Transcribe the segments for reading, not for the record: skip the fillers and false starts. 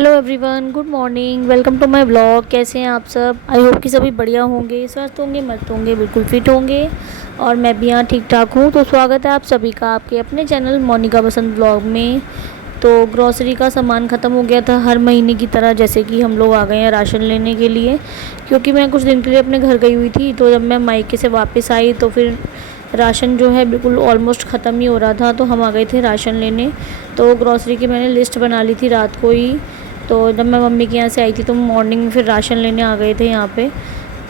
Hello everyone, good morning, welcome to my blog. कैसे हैं आप सब? आई होप कि सभी बढ़िया होंगे, स्वस्थ होंगे, मस्त होंगे, बिल्कुल फिट होंगे। और मैं भी यहाँ ठीक ठाक हूँ। तो स्वागत है आप सभी का आपके अपने चैनल मोनिका बसंत ब्लॉग में। तो ग्रॉसरी का सामान ख़त्म हो गया था हर महीने की तरह, जैसे कि हम लोग आ गए हैं राशन लेने के लिए। क्योंकि मैं कुछ दिन के लिए अपने घर गई हुई थी, तो जब मैं मायके से वापस आई तो फिर राशन जो है बिल्कुल ऑलमोस्ट ख़त्म ही हो रहा था, तो हम आ गए थे राशन लेने। तो ग्रॉसरी की मैंने लिस्ट बना ली थी रात को ही। तो जब मैं मम्मी के यहाँ से आई थी तो मॉर्निंग में फिर राशन लेने आ गए थे यहाँ पे।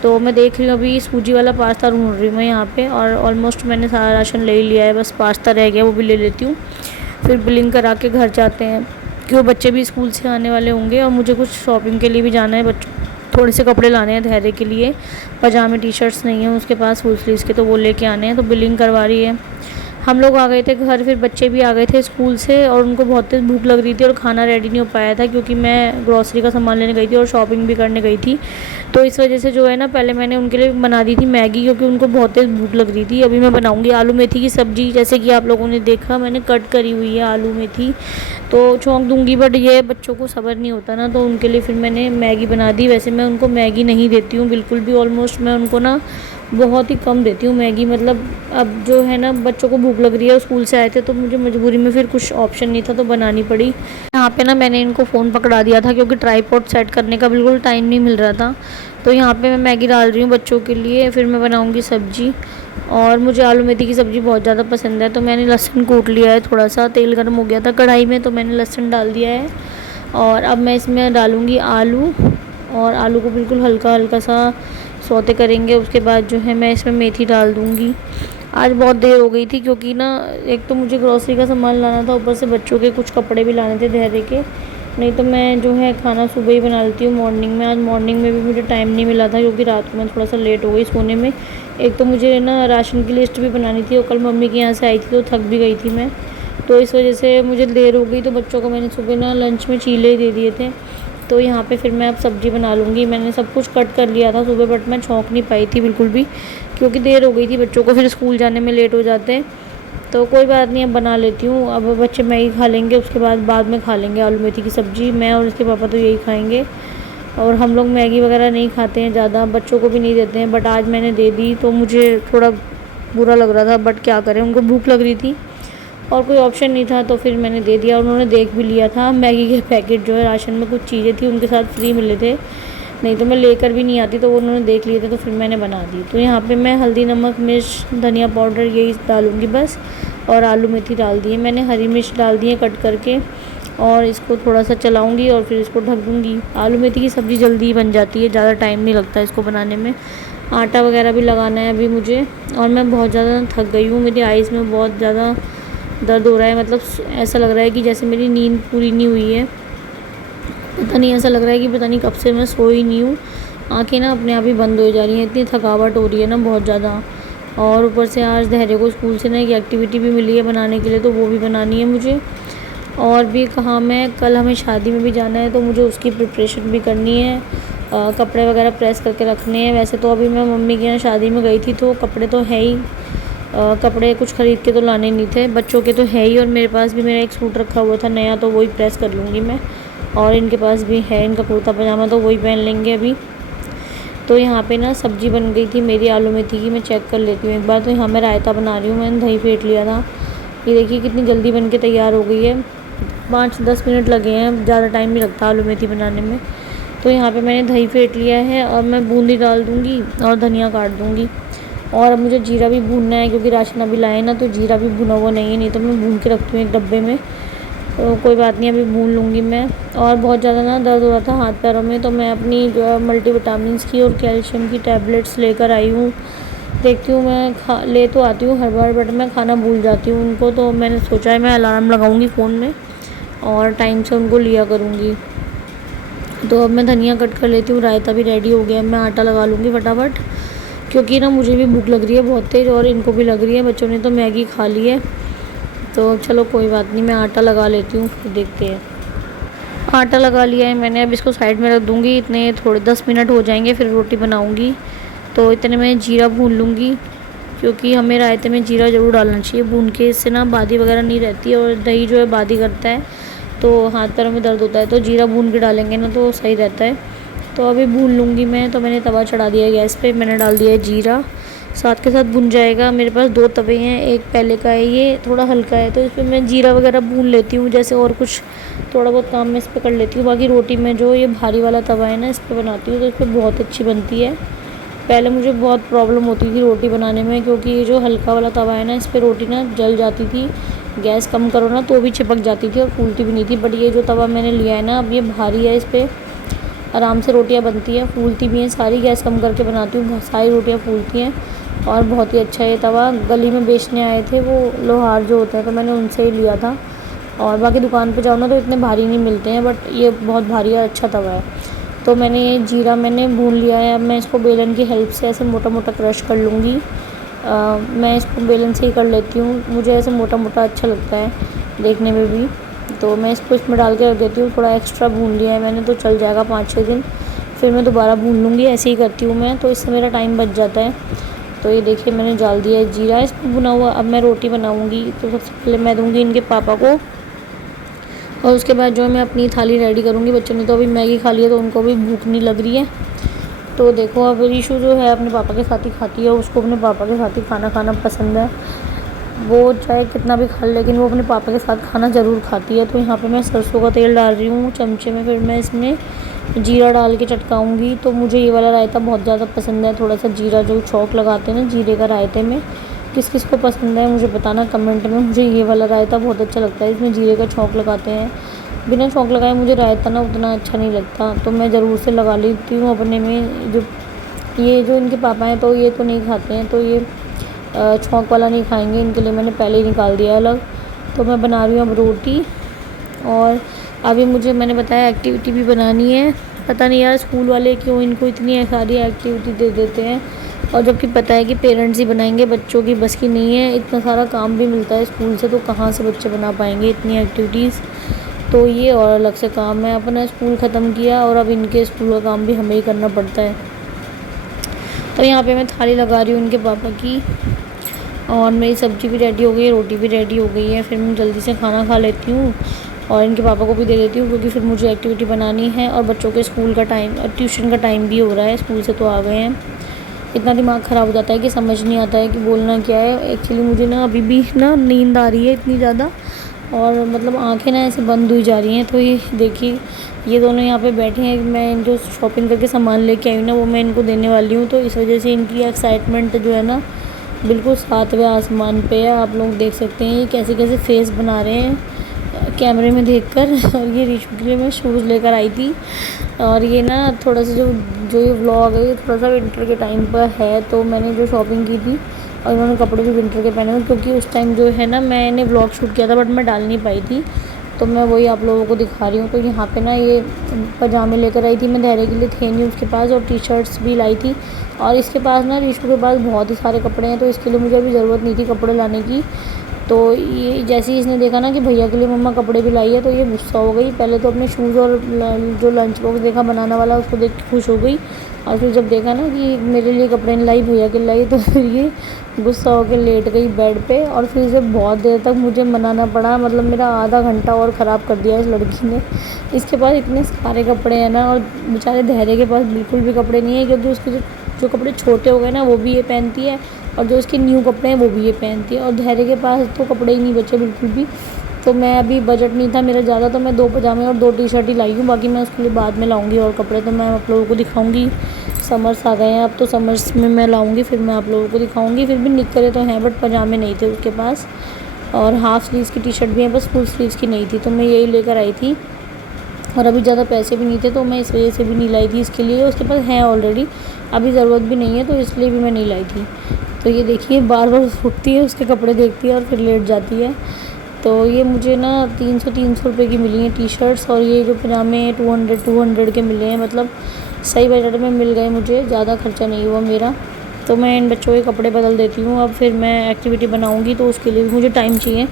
तो मैं देख रही हूँ अभी सूजी वाला पास्ता ढूंढ रही हूँ मैं यहाँ पे, और ऑलमोस्ट मैंने सारा राशन ले ही लिया है, बस पास्ता रह गया, वो भी ले लेती हूँ। फिर बिलिंग करा के घर जाते हैं, क्यों बच्चे भी स्कूल से आने वाले होंगे और मुझे कुछ शॉपिंग के लिए भी जाना है। बच्चों थोड़े से कपड़े लाने हैं धैर्य के लिए, पजामे टी शर्ट्स नहीं हैं उसके पास फुल स्लीव्स के, तो वो लेके आने हैं। तो बिलिंग करवा रही है। हम लोग आ गए थे घर, फिर बच्चे भी आ गए थे स्कूल से और उनको बहुत तेज़ भूख लग रही थी और खाना रेडी नहीं हो पाया था, क्योंकि मैं ग्रॉसरी का सामान लेने गई थी और शॉपिंग भी करने गई थी। तो इस वजह से जो है ना, पहले मैंने उनके लिए बना दी थी मैगी, क्योंकि उनको बहुत तेज़ भूख लग रही थी। अभी मैं बनाऊंगी आलू मेथी की सब्ज़ी, जैसे कि आप लोगों ने देखा मैंने कट करी हुई है आलू मेथी, तो छौंक दूंगी। बट ये बच्चों को सब्र नहीं होता ना, तो उनके लिए फिर मैंने मैगी बना दी। वैसे मैं उनको मैगी नहीं देती हूँ बिल्कुल भी, ऑलमोस्ट मैं उनको ना बहुत ही कम देती हूँ मैगी। मतलब अब जो है ना, बच्चों को भूख लग रही है, स्कूल से आए थे तो मुझे मजबूरी में फिर कुछ ऑप्शन नहीं था तो बनानी पड़ी। यहाँ पे ना मैंने इनको फ़ोन पकड़ा दिया था, क्योंकि ट्राईपॉड सेट करने का बिल्कुल टाइम नहीं मिल रहा था। तो यहाँ पे मैं मैगी डाल रही हूँ बच्चों के लिए, फिर मैं बनाऊँगी सब्जी। और मुझे आलू मेथी की सब्ज़ी बहुत ज़्यादा पसंद है, तो मैंने लहसुन कूट लिया है। थोड़ा सा तेल गर्म हो गया था कढ़ाई में, तो मैंने लहसुन डाल दिया है। और अब मैं इसमें डालूँगी आलू, और आलू को बिल्कुल हल्का हल्का सा सौते करेंगे। उसके बाद जो है मैं इसमें मेथी डाल दूँगी। आज बहुत देर हो गई थी, क्योंकि ना एक तो मुझे ग्रॉसरी का सामान लाना था, ऊपर से बच्चों के कुछ कपड़े भी लाने थे धैर्य के। नहीं तो मैं जो है खाना सुबह ही बना लेती हूँ मॉर्निंग में। आज मॉर्निंग में भी मुझे टाइम नहीं मिला था, क्योंकि रात को मैं थोड़ा सा लेट हो गई सोने में। एक तो मुझे ना राशन की लिस्ट भी बनानी थी, और कल मम्मी के यहाँ से आई थी तो थक भी गई थी मैं, तो इस वजह से मुझे देर हो गई। तो बच्चों को मैंने सुबह ना लंच में चीले ही दे दिए थे। तो यहाँ पे फिर मैं अब सब्ज़ी बना लूँगी। मैंने सब कुछ कट कर लिया था सुबह, बट मैं छौंक नहीं पाई थी बिल्कुल भी, क्योंकि देर हो गई थी, बच्चों को फिर स्कूल जाने में लेट हो जाते हैं। तो कोई बात नहीं, अब बना लेती हूँ। अब बच्चे मैगी खा लेंगे, उसके बाद में खा लेंगे आलू मेथी की सब्ज़ी। मैं और उसके पापा तो यही खाएँगे, और हम लोग मैगी वगैरह नहीं खाते हैं ज़्यादा, बच्चों को भी नहीं देते हैं। बट आज मैंने दे दी तो मुझे थोड़ा बुरा लग रहा था, बट क्या करें, उनको भूख लग रही थी और कोई ऑप्शन नहीं था, तो फिर मैंने दे दिया। उन्होंने देख भी लिया था मैगी के पैकेट, जो है राशन में कुछ चीज़ें थी उनके साथ फ्री मिले थे, नहीं तो मैं लेकर भी नहीं आती। तो उन्होंने देख लिए थे, तो फिर मैंने बना दी। तो यहाँ पे मैं हल्दी, नमक, मिर्च, धनिया पाउडर यही डालूँगी बस, और आलू मेथी डाल दिए मैंने, हरी मिर्च डाल दी है कट करके, और इसको थोड़ा सा चलाऊँगी और फिर इसको ढक दूँगी। आलू मेथी की सब्ज़ी जल्दी ही बन जाती है, ज़्यादा टाइम नहीं लगता इसको बनाने में। आटा वगैरह भी लगाना है अभी मुझे, और मैं बहुत ज़्यादा थक गई हूँ, मेरी आइज़ में बहुत ज़्यादा दर्द हो रहा है। मतलब ऐसा लग रहा है कि जैसे मेरी नींद पूरी नहीं हुई है, पता नहीं, ऐसा लग रहा है कि पता नहीं कब से मैं सोई नहीं हूँ। आंखें ना अपने आप ही बंद हो जा रही हैं, इतनी थकावट हो रही है ना बहुत ज़्यादा। और ऊपर से आज धैर्य को स्कूल से ना एक एक्टिविटी भी मिली है बनाने के लिए, तो वो भी बनानी है मुझे। और भी कहाँ, मैं कल हमें शादी में भी जाना है, तो मुझे उसकी प्रिपरेशन भी करनी है। कपड़े वगैरह प्रेस करके रखने हैं। वैसे तो अभी मैं मम्मी के यहाँ शादी में गई थी, तो कपड़े तो है ही, कपड़े कुछ ख़रीद के तो लाने नहीं थे, बच्चों के तो है ही। और मेरे पास भी मेरा एक सूट रखा हुआ था नया, तो वही प्रेस कर लूँगी मैं। और इनके पास भी है इनका कुर्ता पजामा, तो वही पहन लेंगे अभी। तो यहाँ पे ना सब्ज़ी बन गई थी मेरी आलू मेथी की, मैं चेक कर लेती हूँ एक बार। तो यहाँ मैं रायता बना रही हूँ, मैंने दही फेंट लिया था। ये देखिए कितनी जल्दी बन के तैयार हो गई है, 5-10 मिनट लगे हैं, ज़्यादा टाइम नहीं लगता आलू मेथी बनाने में। तो यहाँ पे मैंने दही फेंट लिया है, और मैं बूंदी डाल दूँगी और धनिया काट दूँगी। और अब मुझे जीरा भी भूनना है, क्योंकि राशन अभी लाए ना, तो जीरा भी भुना हुआ नहीं है, नहीं तो मैं भून के रखती हूँ एक डब्बे में। तो कोई बात नहीं, अभी भून लूँगी मैं। और बहुत ज़्यादा ना दर्द हो रहा था हाथ पैरों में, तो मैं अपनी जो है मल्टीविटामिन्स की और कैल्शियम की टैबलेट्स लेकर आई हूँ। देखती हूँ, मैं ले तो आती हूँ हर बार, बट मैं खाना भूल जाती हूँ उनको। तो मैंने सोचा है मैं अलार्म लगाऊँगी फ़ोन में, और टाइम से उनको लिया करूँगी। तो अब मैं धनिया कट कर लेती हूँ, रायता भी रेडी हो गया, मैं आटा लगा लूँगी फटाफट, क्योंकि ना मुझे भी भूख लग रही है बहुत तेज़, और इनको भी लग रही है। बच्चों ने तो मैगी खा ली है, तो चलो कोई बात नहीं, मैं आटा लगा लेती हूँ, फिर देखते हैं। आटा लगा लिया है मैंने, अब इसको साइड में रख दूँगी। इतने थोड़े 10 मिनट हो जाएंगे, फिर रोटी बनाऊँगी। तो इतने में जीरा भून लूँगी, क्योंकि हमें रायते में जीरा ज़रूर डालना चाहिए भून के, इससे ना बादी वगैरह नहीं रहती है, और दही जो है बादी करता है। तो हाथ पैरों में दर्द होता है, तो जीरा भून के डालेंगे ना तो सही रहता है। तो अभी भून लूँगी मैं। तो मैंने तवा चढ़ा दिया है गैस पे, मैंने डाल दिया है जीरा, साथ के साथ भुन जाएगा। मेरे पास 2 तवे हैं, एक पहले का है, ये थोड़ा हल्का है, तो इस पर मैं जीरा वगैरह भून लेती हूँ। जैसे और कुछ थोड़ा बहुत काम मैं इस पर कर लेती हूँ। बाकी रोटी में जो ये भारी वाला तवा है ना, इस पर बनाती हूँ, तो इस पर बहुत अच्छी बनती है। पहले मुझे बहुत प्रॉब्लम होती थी रोटी बनाने में, क्योंकि ये जो हल्का वाला तवा है ना, इस पर रोटी ना जल जाती थी। गैस कम करो ना तो भी चिपक जाती थी और फूलती भी नहीं थी। बट ये जो तवा मैंने लिया है ना, अब ये भारी है, इस पर आराम से रोटियां बनती हैं, फूलती भी हैं सारी। गैस कम करके बनाती हूँ, सारी रोटियां फूलती हैं। और बहुत ही अच्छा ये तवा गली में बेचने आए थे वो लोहार जो होते हैं, तो मैंने उनसे ही लिया था। और बाकी दुकान पे जाओ ना तो इतने भारी नहीं मिलते हैं, बट ये बहुत भारी और अच्छा तवा है। तो मैंने ये जीरा मैंने भून लिया है। अब मैं इसको बेलन की हेल्प से ऐसे मोटा मोटा क्रश कर लूँगी। मैं इसको बेलन से ही कर लेती हूँ, मुझे ऐसे मोटा मोटा अच्छा लगता है देखने में भी। तो मैं इसको इसमें डाल के रख देती हूँ। थोड़ा एक्स्ट्रा भून लिया है मैंने, तो चल जाएगा 5-6 दिन। फिर मैं दोबारा भून लूँगी, ऐसे ही करती हूँ मैं, तो इससे मेरा टाइम बच जाता है। तो ये देखिए मैंने डाल दिया है जीरा इस पर भुना हुआ। अब मैं रोटी बनाऊँगी, तो सबसे पहले मैं दूँगी इनके पापा को, और उसके बाद जो है मैं अपनी थाली रेडी करूँगी। बच्चों ने तो अभी मैगी खा लिया, तो उनको भी भूख नहीं लग रही है। तो देखो अब रीशु जो है अपने पापा के साथ ही खाती है, उसको अपने पापा के साथ ही खाना खाना पसंद है। वो चाहे कितना भी खा ले, लेकिन वो अपने पापा के साथ खाना ज़रूर खाती है। तो यहाँ पे मैं सरसों का तेल डाल रही हूँ चमचे में, फिर मैं इसमें जीरा डाल के चटकाऊँगी। तो मुझे ये वाला रायता बहुत ज़्यादा पसंद है, थोड़ा सा जीरा जो छौंक लगाते हैं ना जीरे का रायते में, किस किस को पसंद है मुझे बताना कमेंट में। मुझे ये वाला रायता बहुत अच्छा लगता है, इसमें जीरे का छौंक लगाते हैं। बिना छौंक लगाए मुझे रायता ना उतना अच्छा नहीं लगता, तो मैं ज़रूर से लगा लेती हूँ अपने में। ये जो इनके पापा हैं तो ये तो नहीं खाते हैं, तो ये छौंक वाला नहीं खाएंगे, इनके लिए मैंने पहले ही निकाल दिया अलग। तो मैं बना रही हूँ अब रोटी। और अभी मुझे मैंने बताया एक्टिविटी भी बनानी है। पता नहीं यार स्कूल वाले क्यों इनको इतनी सारी एक्टिविटी दे देते हैं, और जबकि पता है कि पेरेंट्स ही बनाएंगे, बच्चों की बस की नहीं है। इतना सारा काम भी मिलता है स्कूल से, तो कहाँ से बच्चे बना पाएंगे इतनी एक्टिविटीज़। तो ये और अलग से काम है। अपना स्कूल ख़त्म किया और अब इनके स्कूल का काम भी हमें ही करना पड़ता है। तो यहाँ पे मैं थाली लगा रही हूँ इनके पापा की, और मेरी सब्ज़ी भी रेडी हो गई है, रोटी भी रेडी हो गई है। फिर मैं जल्दी से खाना खा लेती हूँ और इनके पापा को भी दे देती हूँ, क्योंकि फिर मुझे एक्टिविटी बनानी है। और बच्चों के स्कूल का टाइम और ट्यूशन का टाइम भी हो रहा है, स्कूल से तो आ गए हैं। इतना दिमाग ख़राब हो जाता है कि समझ नहीं आता है कि बोलना क्या है। एक्चुअली मुझे ना अभी भी ना नींद आ रही है इतनी ज़्यादा, और मतलब आंखें ना ऐसे बंद हुई जा रही हैं। तो ये देखिए ये दोनों यहाँ पे बैठे हैं। मैं जो शॉपिंग करके सामान लेके आई हूँ ना, वो मैं इनको देने वाली हूँ। तो इस वजह से इनकी एक्साइटमेंट जो है ना बिल्कुल 7वें आसमान पे है। आप लोग देख सकते हैं ये कैसे कैसे फेस बना रहे हैं कैमरे में देखकर। और ये रीशु के लिए मैं शूज़ लेकर आई थी। और ये ना थोड़ा सा जो ये व्लॉग है ये थोड़ा सा विंटर के टाइम पर है। तो मैंने जो शॉपिंग की थी, और इन्होंने कपड़े भी विंटर के पहने हुए, क्योंकि उस टाइम जो है ना मैंने व्लॉग शूट किया था, बट मैं डाल नहीं पाई थी। तो मैं वही आप लोगों को दिखा रही हूँ। तो यहाँ पे ना ये पजामे लेकर आई थी मैं, धैर्य के लिए थे नहीं उसके पास, और टी शर्ट्स भी लाई थी। और इसके पास ना रीशु के पास बहुत ही सारे कपड़े हैं, तो इसके लिए मुझे अभी ज़रूरत नहीं थी कपड़े लाने की। तो ये जैसे ही इसने देखा ना कि भैया के लिए मम्मा कपड़े भी लाई है, तो ये गुस्सा हो गई। पहले तो अपने शूज़ और जो लंच बॉक्स देखा बनाना वाला, उसको देख के खुश हो गई। और फिर जब देखा ना कि मेरे लिए कपड़े नहीं लाई, भैया के लाई, तो फिर ये गुस्सा होकर लेट गई बेड पे। और फिर से बहुत देर तक मुझे मनाना पड़ा, मतलब मेरा आधा घंटा और ख़राब कर दिया इस लड़की ने। इसके पास इतने सारे कपड़े हैं ना, और बेचारे धैर्य के पास बिल्कुल भी कपड़े नहीं है, क्योंकि उसके जो कपड़े छोटे हो गए ना वो भी ये पहनती है, और जो उसके न्यू कपड़े हैं वो भी ये पहनती है। और धैर्य के पास तो कपड़े ही नहीं बचे बिल्कुल भी। तो मैं अभी बजट नहीं था मेरा ज़्यादा, तो मैं 2 पजामे और 2 टी शर्ट ही लाई हूँ। बाकी मैं उसके लिए बाद में लाऊंगी और कपड़े, तो मैं आप लोगों को दिखाऊंगी। समर्स आ गए हैं अब, तो समर्स में मैं लाऊंगी, फिर मैं आप लोगों को दिखाऊंगी। फिर भी निक्करे तो हैं, बट पजामे नहीं थे उसके पास। और हाफ़ स्लीव्स की टी शर्ट भी है, बस फुल स्लीव्स की नहीं थी, तो मैं यही लेकर आई थी। और अभी ज़्यादा पैसे भी नहीं थे, तो मैं इस वजह से भी नहीं लाई थी इसके लिए। उसके पास हैं ऑलरेडी, अभी ज़रूरत भी नहीं है, तो इसलिए भी मैं नहीं लाई थी। तो ये देखिए बार बार उठती है, उसके कपड़े देखती है और फिर लेट जाती है। तो ये मुझे ना 300 रुपये की मिली हैं टी शर्ट्स, और ये जो पजामे 200 के मिले हैं, मतलब सही बजट में मिल गए मुझे, ज़्यादा खर्चा नहीं हुआ मेरा। तो मैं इन बच्चों के कपड़े बदल देती हूँ। अब फिर मैं एक्टिविटी बनाऊँगी, तो उसके लिए भी मुझे टाइम चाहिए।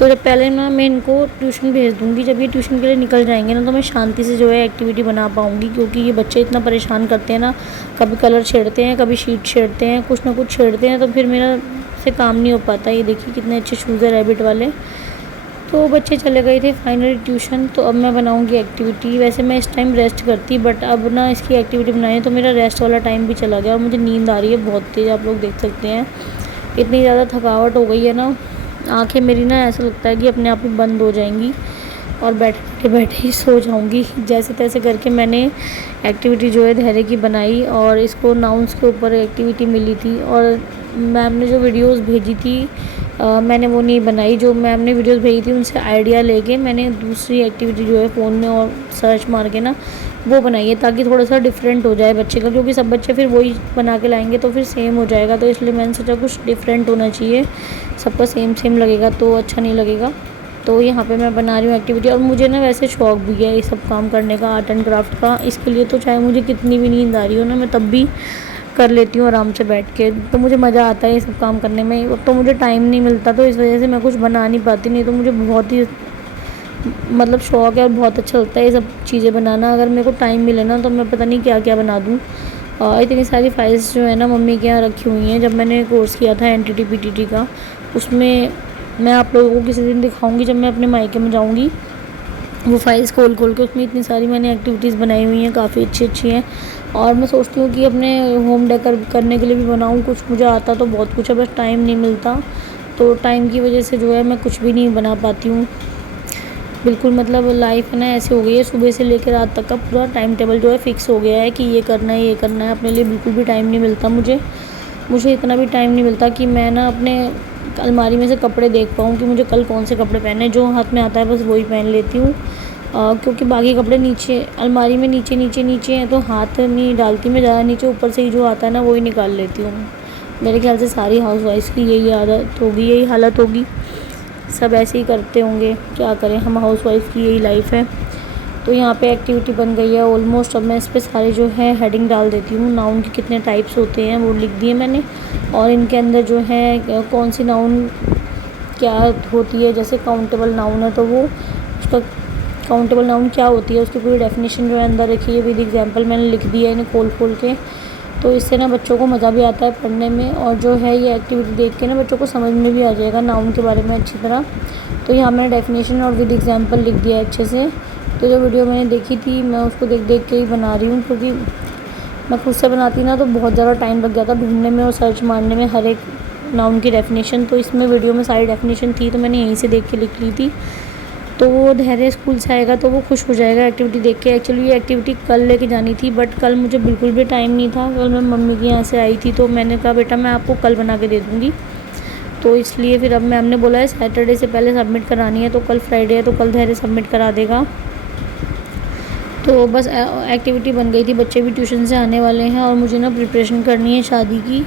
तो जब पहले ना मैं इनको ट्यूशन भेज दूँगी, जब ये ट्यूशन के लिए निकल जाएंगे ना, तो मैं शांति से जो है एक्टिविटी बना पाऊँगी। क्योंकि ये बच्चे इतना परेशान करते हैं ना, कभी कलर छेड़ते हैं, कभी शीट छेड़ते हैं, कुछ ना कुछ छेड़ते हैं, तो फिर मेरा से काम नहीं हो पाता। ये देखिए कितने अच्छे शूज़ है रैबिट वाले। तो बच्चे चले गए थे फाइनली ट्यूशन। तो अब मैं बनाऊंगी एक्टिविटी। वैसे मैं इस टाइम रेस्ट करती, बट अब ना इसकी एक्टिविटी बनाई है तो मेरा रेस्ट वाला टाइम भी चला गया और मुझे नींद आ रही है बहुत तेज़, आप लोग देख सकते हैं। इतनी ज़्यादा थकावट हो गई है ना, आंखें मेरी ना ऐसा लगता है कि अपने आप ही बंद हो जाएंगी और बैठे बैठे ही सो जाऊंगी। जैसे तैसे करके मैंने एक्टिविटी जो है धैर्य की बनाई और इसको नाउन्स के ऊपर एक्टिविटी मिली थी। और मैम ने जो वीडियोस भेजी थी मैंने वो नहीं बनाई। जो मैम ने वीडियोस भेजी थी उनसे आइडिया लेके मैंने दूसरी एक्टिविटी जो है फ़ोन में और सर्च मार के ना वो बनाई है, ताकि थोड़ा सा डिफरेंट हो जाए बच्चे का, क्योंकि सब बच्चे फिर वही बना के लाएंगे तो फिर सेम हो जाएगा। तो इसलिए मैंने सोचा कुछ डिफरेंट होना चाहिए, सबका सेम सेम लगेगा तो अच्छा नहीं लगेगा। तो यहाँ पे मैं बना रही हूँ एक्टिविटी। और मुझे ना वैसे शौक भी है ये सब काम करने का, आर्ट एंड क्राफ्ट का। इसके लिए तो चाहे मुझे कितनी भी नींद आ रही हो ना, मैं तब भी कर लेती हूँ आराम से बैठ के। तो मुझे मज़ा आता है ये सब काम करने में। अब तो मुझे टाइम नहीं मिलता तो इस वजह से मैं कुछ बना नहीं पाती, नहीं तो मुझे बहुत ही मतलब शौक है और बहुत अच्छा लगता है ये सब चीज़ें बनाना। अगर मेरे को टाइम मिले ना तो मैं पता नहीं क्या क्या बना दूँ। इतनी सारी फाइल्स जो है ना मम्मी के यहाँ रखी हुई हैं। जब मैंने कोर्स किया था NTT PTT का, उसमें मैं आप लोगों को किसी दिन दिखाऊंगी जब मैं अपने मायके में जाऊंगी। वो फाइल्स खोल खोल के उसमें इतनी सारी मैंने एक्टिविटीज़ बनाई हुई हैं, काफ़ी अच्छी अच्छी हैं। और मैं सोचती हूँ कि अपने होम डेकोर करने के लिए भी बनाऊँ कुछ। मुझे आता तो बहुत कुछ है, बस टाइम नहीं मिलता। तो टाइम की वजह से जो है मैं कुछ भी नहीं बना पाती हूँ बिल्कुल। मतलब लाइफ है ना ऐसी हो गई है, सुबह से लेकर रात तक का पूरा टाइम टेबल जो है फ़िक्स हो गया है कि ये करना है ये करना है। अपने लिए बिल्कुल भी टाइम नहीं मिलता मुझे इतना भी टाइम नहीं मिलता कि मैं ना अपने अलमारी में से कपड़े देख पाऊँ कि मुझे कल कौन से कपड़े पहने। जो हाथ में आता है बस वही पहन लेती हूँ, क्योंकि बाकी कपड़े नीचे अलमारी में नीचे नीचे नीचे हैं तो हाथ नहीं डालती मैं ज़्यादा नीचे। ऊपर से ही जो आता है ना वही निकाल लेती हूँ। मेरे ख्याल से सारी हाउसवाइफ्स की यही आदत होगी, यही हालत होगी, सब ऐसे ही करते होंगे। क्या करें, हम हाउसवाइफ की यही लाइफ है। तो यहाँ पे एक्टिविटी बन गई है ऑलमोस्ट। अब मैं इस पर सारे जो है हेडिंग डाल देती हूँ। नाउन के कितने टाइप्स होते हैं वो लिख दिए मैंने, और इनके अंदर जो है कौन सी नाउन क्या होती है। जैसे काउंटेबल नाउन है तो वो उसका काउंटेबल नाउन क्या होती है उसकी पूरी डेफिनेशन जो है अंदर रखी है विद एग्जांपल मैंने लिख दिया है इन्हें खोल खोल के। तो इससे ना बच्चों को मज़ा भी आता है पढ़ने में, और जो है ये एक्टिविटी देख के ना बच्चों को समझ में भी आ जाएगा नाउन के बारे में अच्छी तरह। तो यहाँ मैंने डेफिनेशन और विद एग्जांपल लिख दिया है अच्छे से। तो जो वीडियो मैंने देखी थी मैं उसको देख देख के ही बना रही हूँ, क्योंकि मैं खुद से बनाती ना तो बहुत ज़्यादा टाइम लग जाता ढूंढने में और सर्च मारने में हर एक नाउन की डेफिनेशन। तो इसमें वीडियो में सारी डेफिनेशन थी तो मैंने यहीं से देख के लिख ली थी। तो वो धैर्य स्कूल से आएगा तो वो खुश हो जाएगा एक्टिविटी देख के। एक्चुअली ये एक्टिविटी कल लेके जानी थी, बट कल मुझे बिल्कुल भी टाइम नहीं था। कल मैं मम्मी के यहाँ से आई थी तो मैंने कहा बेटा मैं आपको कल बना के दे दूँगी। तो इसलिए फिर अब मैम ने बोला है सैटरडे से पहले सबमिट करानी है, तो कल फ्राइडे है तो कल धैर्य सबमिट करा देगा। तो बस एक्टिविटी बन गई थी। बच्चे भी ट्यूशन से आने वाले हैं और मुझे ना प्रिपरेशन करनी है शादी की।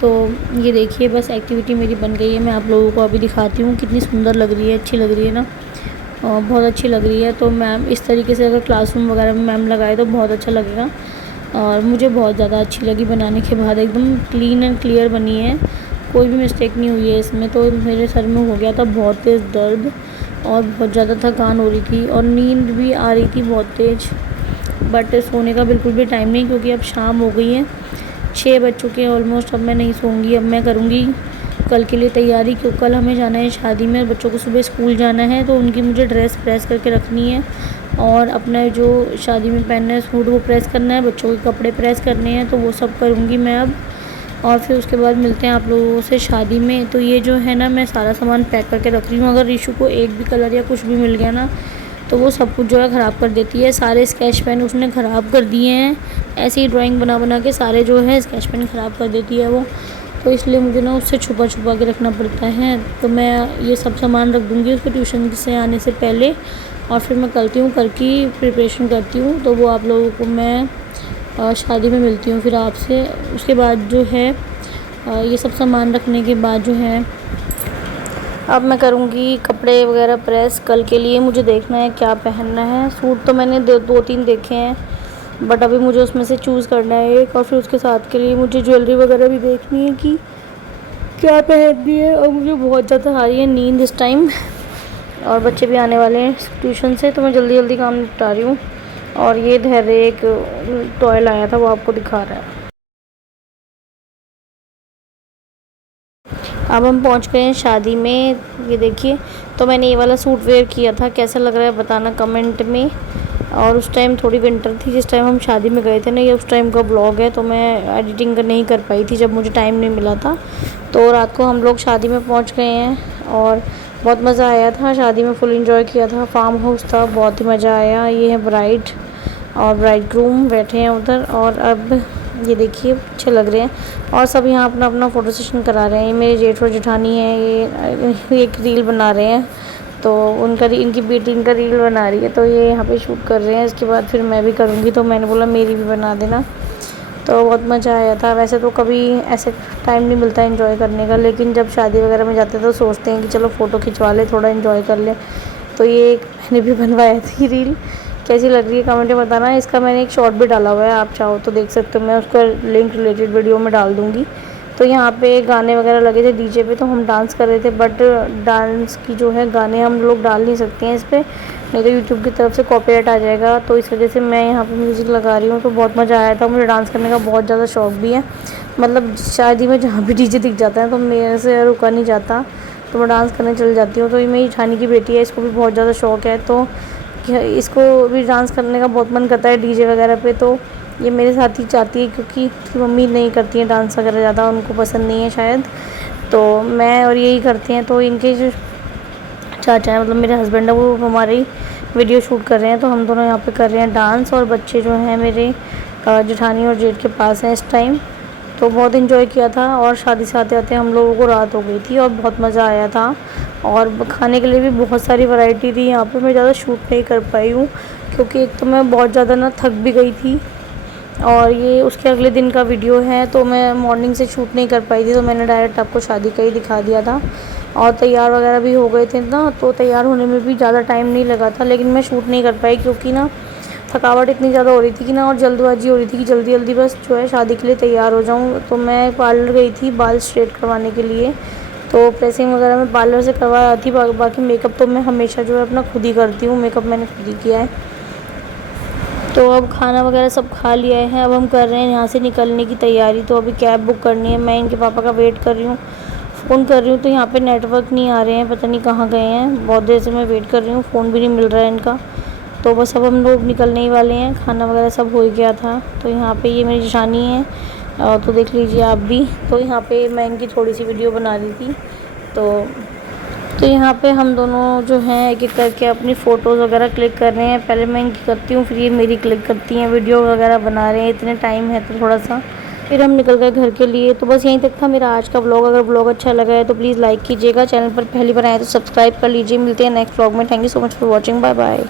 तो ये देखिए बस एक्टिविटी मेरी बन गई है। मैं आप लोगों को अभी दिखाती हूँ कितनी सुंदर लग रही है, अच्छी लग रही है ना, बहुत अच्छी लग रही है। तो मैम इस तरीके से अगर क्लासरूम वगैरह में मैम लगाए तो बहुत अच्छा लगेगा। और मुझे बहुत ज़्यादा अच्छी लगी बनाने के बाद, एकदम क्लीन एंड क्लियर बनी है, कोई भी मिस्टेक नहीं हुई है इसमें। तो मेरे सर में हो गया था बहुत तेज़ दर्द और बहुत ज़्यादा थकान हो रही थी और नींद भी आ रही थी बहुत तेज़, बट सोने का बिल्कुल भी टाइम नहीं, क्योंकि अब शाम हो गई है, 6 बज चुके हैं ऑलमोस्ट। अब मैं नहीं सोऊंगी, अब मैं करूँगी कल के लिए तैयारी, क्योंकि कल हमें जाना है शादी में और बच्चों को सुबह स्कूल जाना है। तो उनकी मुझे ड्रेस प्रेस करके रखनी है और अपना जो शादी में पहनना है सूट वो प्रेस करना है, बच्चों के कपड़े प्रेस करने हैं, तो वो सब करूँगी मैं अब। और फिर उसके बाद मिलते हैं आप लोगों से शादी में। तो ये जो है ना मैं सारा सामान पैक करके रख रही हूँ। अगर ऋषु को एक भी कलर या कुछ भी मिल गया ना तो वो सब कुछ जो है ख़राब कर देती है। सारे स्केच पेन उसने ख़राब कर दिए हैं, ऐसे ही ड्राइंग बना बना के सारे जो है स्केच पेन ख़राब कर देती है वो। तो इसलिए मुझे ना उससे छुपा छुपा के रखना पड़ता है। तो मैं ये सब सामान रख दूँगी उसको ट्यूशन से आने से पहले, और फिर मैं करती हूँ कल की प्रिपरेशन करती हूँ। तो वो आप लोगों को मैं शादी में मिलती हूँ फिर आपसे। उसके बाद जो है ये सब सामान रखने के बाद जो है अब मैं करूँगी कपड़े वगैरह प्रेस कल के लिए। मुझे देखना है क्या पहनना है। सूट तो मैंने 2-3 देखे हैं, बट अभी मुझे उसमें से चूज़ करना है एक, और फिर उसके साथ के लिए मुझे ज्वेलरी वगैरह भी देखनी है कि क्या पहननी है। और मुझे बहुत ज़्यादा आ रही है नींद इस टाइम, और बच्चे भी आने वाले हैं ट्यूशन से, तो मैं जल्दी जल्दी काम निपटा रही हूँ। और ये धैर्य एक टॉय लाया था वो आपको दिखा रहा है। अब हम पहुंच गए हैं शादी में। ये देखिए, तो मैंने ये वाला सूट वेयर किया था, कैसा लग रहा है बताना कमेंट में। और उस टाइम थोड़ी विंटर थी जिस टाइम हम शादी में गए थे ना, ये उस टाइम का ब्लॉग है, तो मैं एडिटिंग नहीं कर पाई थी जब मुझे टाइम नहीं मिला था। तो रात को हम लोग शादी में पहुंच गए हैं और बहुत मज़ा आया था। शादी में फुल एंजॉय किया था, फार्म हाउस था, बहुत ही मज़ा आया। ये है ब्राइड और ब्राइड ग्रूम बैठे हैं उधर। और अब ये देखिए अच्छे लग रहे हैं और सब यहाँ अपना अपना फ़ोटो सेशन करा रहे हैं। ये मेरे जेठ और जेठानी हैं, ये एक रील बना रहे हैं, तो इनकी बेटी इनका रील बना रही है, तो ये यहाँ पे शूट कर रहे हैं। इसके बाद फिर मैं भी करूँगी, तो मैंने बोला मेरी भी बना देना। तो बहुत मज़ा आया था। वैसे तो कभी ऐसे टाइम नहीं मिलता एंजॉय करने का, लेकिन जब शादी वगैरह में जाते हैं तो सोचते हैं कि चलो फ़ोटो खिंचवा ले, थोड़ा एंजॉय कर ले। तो ये एक मैंने भी बनवाया थी रील, कैसी लग रही है कमेंट में बताना। इसका मैंने एक शॉर्ट भी डाला हुआ है, आप चाहो तो देख सकते हो, मैं उसका लिंक रिलेटेड वीडियो में डाल दूँगी। तो यहाँ पे गाने वगैरह लगे थे डीजे पे, तो हम डांस कर रहे थे, बट डांस की जो है गाने हम लोग डाल नहीं सकते हैं इस पर, नहीं तो यूट्यूब की तरफ से कॉपीराइट आ जाएगा। तो इस वजह से मैं यहाँ पे म्यूज़िक लगा रही हूँ। तो बहुत मज़ा आया था, मुझे डांस करने का बहुत ज़्यादा शौक भी है। मतलब शादी में जहाँ भी डीजे दिख जाता है तो मेरे से रुका नहीं जाता, तो मैं डांस करने चल जाती हूँ। तो ये मेरी जेठानी की बेटी है, इसको भी बहुत ज़्यादा शौक है, तो इसको भी डांस करने का बहुत मन करता है डीजे वगैरह पे। तो ये मेरे साथ ही चाहती है, क्योंकि उसकी मम्मी नहीं करती है डांस वगैरह ज़्यादा, उनको पसंद नहीं है शायद, तो मैं और यही करते हैं। तो इनके जो चाचा है, मतलब मेरे हस्बैंड है, वो हमारे ही वीडियो शूट कर रहे हैं, तो हम दोनों यहाँ पे कर रहे हैं डांस। और बच्चे जो हैं मेरे जेठानी और जेठ के पास हैं इस टाइम। तो बहुत इन्जॉय किया था और शादी से आते आते हम लोगों को रात हो गई थी और बहुत मज़ा आया था। और खाने के लिए भी बहुत सारी वैरायटी थी यहाँ पे। मैं ज़्यादा शूट नहीं कर पाई हूँ क्योंकि एक तो मैं बहुत ज़्यादा ना थक भी गई थी, और ये उसके अगले दिन का वीडियो है, तो मैं मॉर्निंग से शूट नहीं कर पाई थी, तो मैंने डायरेक्ट आपको शादी का ही दिखा दिया था। और तैयार वगैरह भी हो गए थे ना, तो तैयार होने में भी ज़्यादा टाइम नहीं लगा था, लेकिन मैं शूट नहीं कर पाई क्योंकि ना थकावट इतनी ज़्यादा हो रही थी कि ना, और जल्दबाजी हो रही थी कि जल्दी जल्दी बस जो है शादी के लिए तैयार हो जाऊँ। तो मैं पार्लर गई थी बाल स्ट्रेट करवाने के लिए, तो प्रेसिंग वगैरह मैं पार्लर से करवा थी। बाकी मेकअप तो मैं हमेशा जो है अपना खुद ही करती हूँ, मेकअप मैंने खुद ही किया है। तो अब खाना वगैरह सब खा लिया है, अब हम कर रहे हैं यहाँ से निकलने की तैयारी। तो अभी कैब बुक करनी है, मैं इनके पापा का वेट कर रही हूँ, फ़ोन कर रही हूँ, तो यहाँ पे नेटवर्क नहीं आ रहे हैं, पता नहीं कहाँ गए हैं। बहुत देर से मैं वेट कर रही हूँ, फ़ोन भी नहीं मिल रहा है इनका। तो बस अब हम लोग निकलने ही वाले हैं, खाना वगैरह सब हो ही गया था। तो यहाँ पे ये मेरी जेठानी है, तो देख लीजिए आप भी। तो यहाँ पे मैं इनकी थोड़ी सी वीडियो बना रही थी। तो यहाँ पे हम दोनों जो हैं एक एक करके अपनी फ़ोटोज़ वगैरह क्लिक कर रहे हैं। पहले मैं इनकी करती हूँ, फिर ये मेरी क्लिक करती हैं। वीडियो वगैरह बना रहे हैं, इतने टाइम है तो थोड़ा सा, फिर हम निकल गए घर के लिए। तो बस यहीं तक था मेरा आज का व्लॉग। अगर व्लॉग अच्छा लगा है तो प्लीज़ लाइक कीजिएगा, चैनल पर पहली बार आए तो सब्सक्राइब कर लीजिए। मिलते हैं नेक्स्ट व्लॉग में। Thank you so much for watching, bye bye.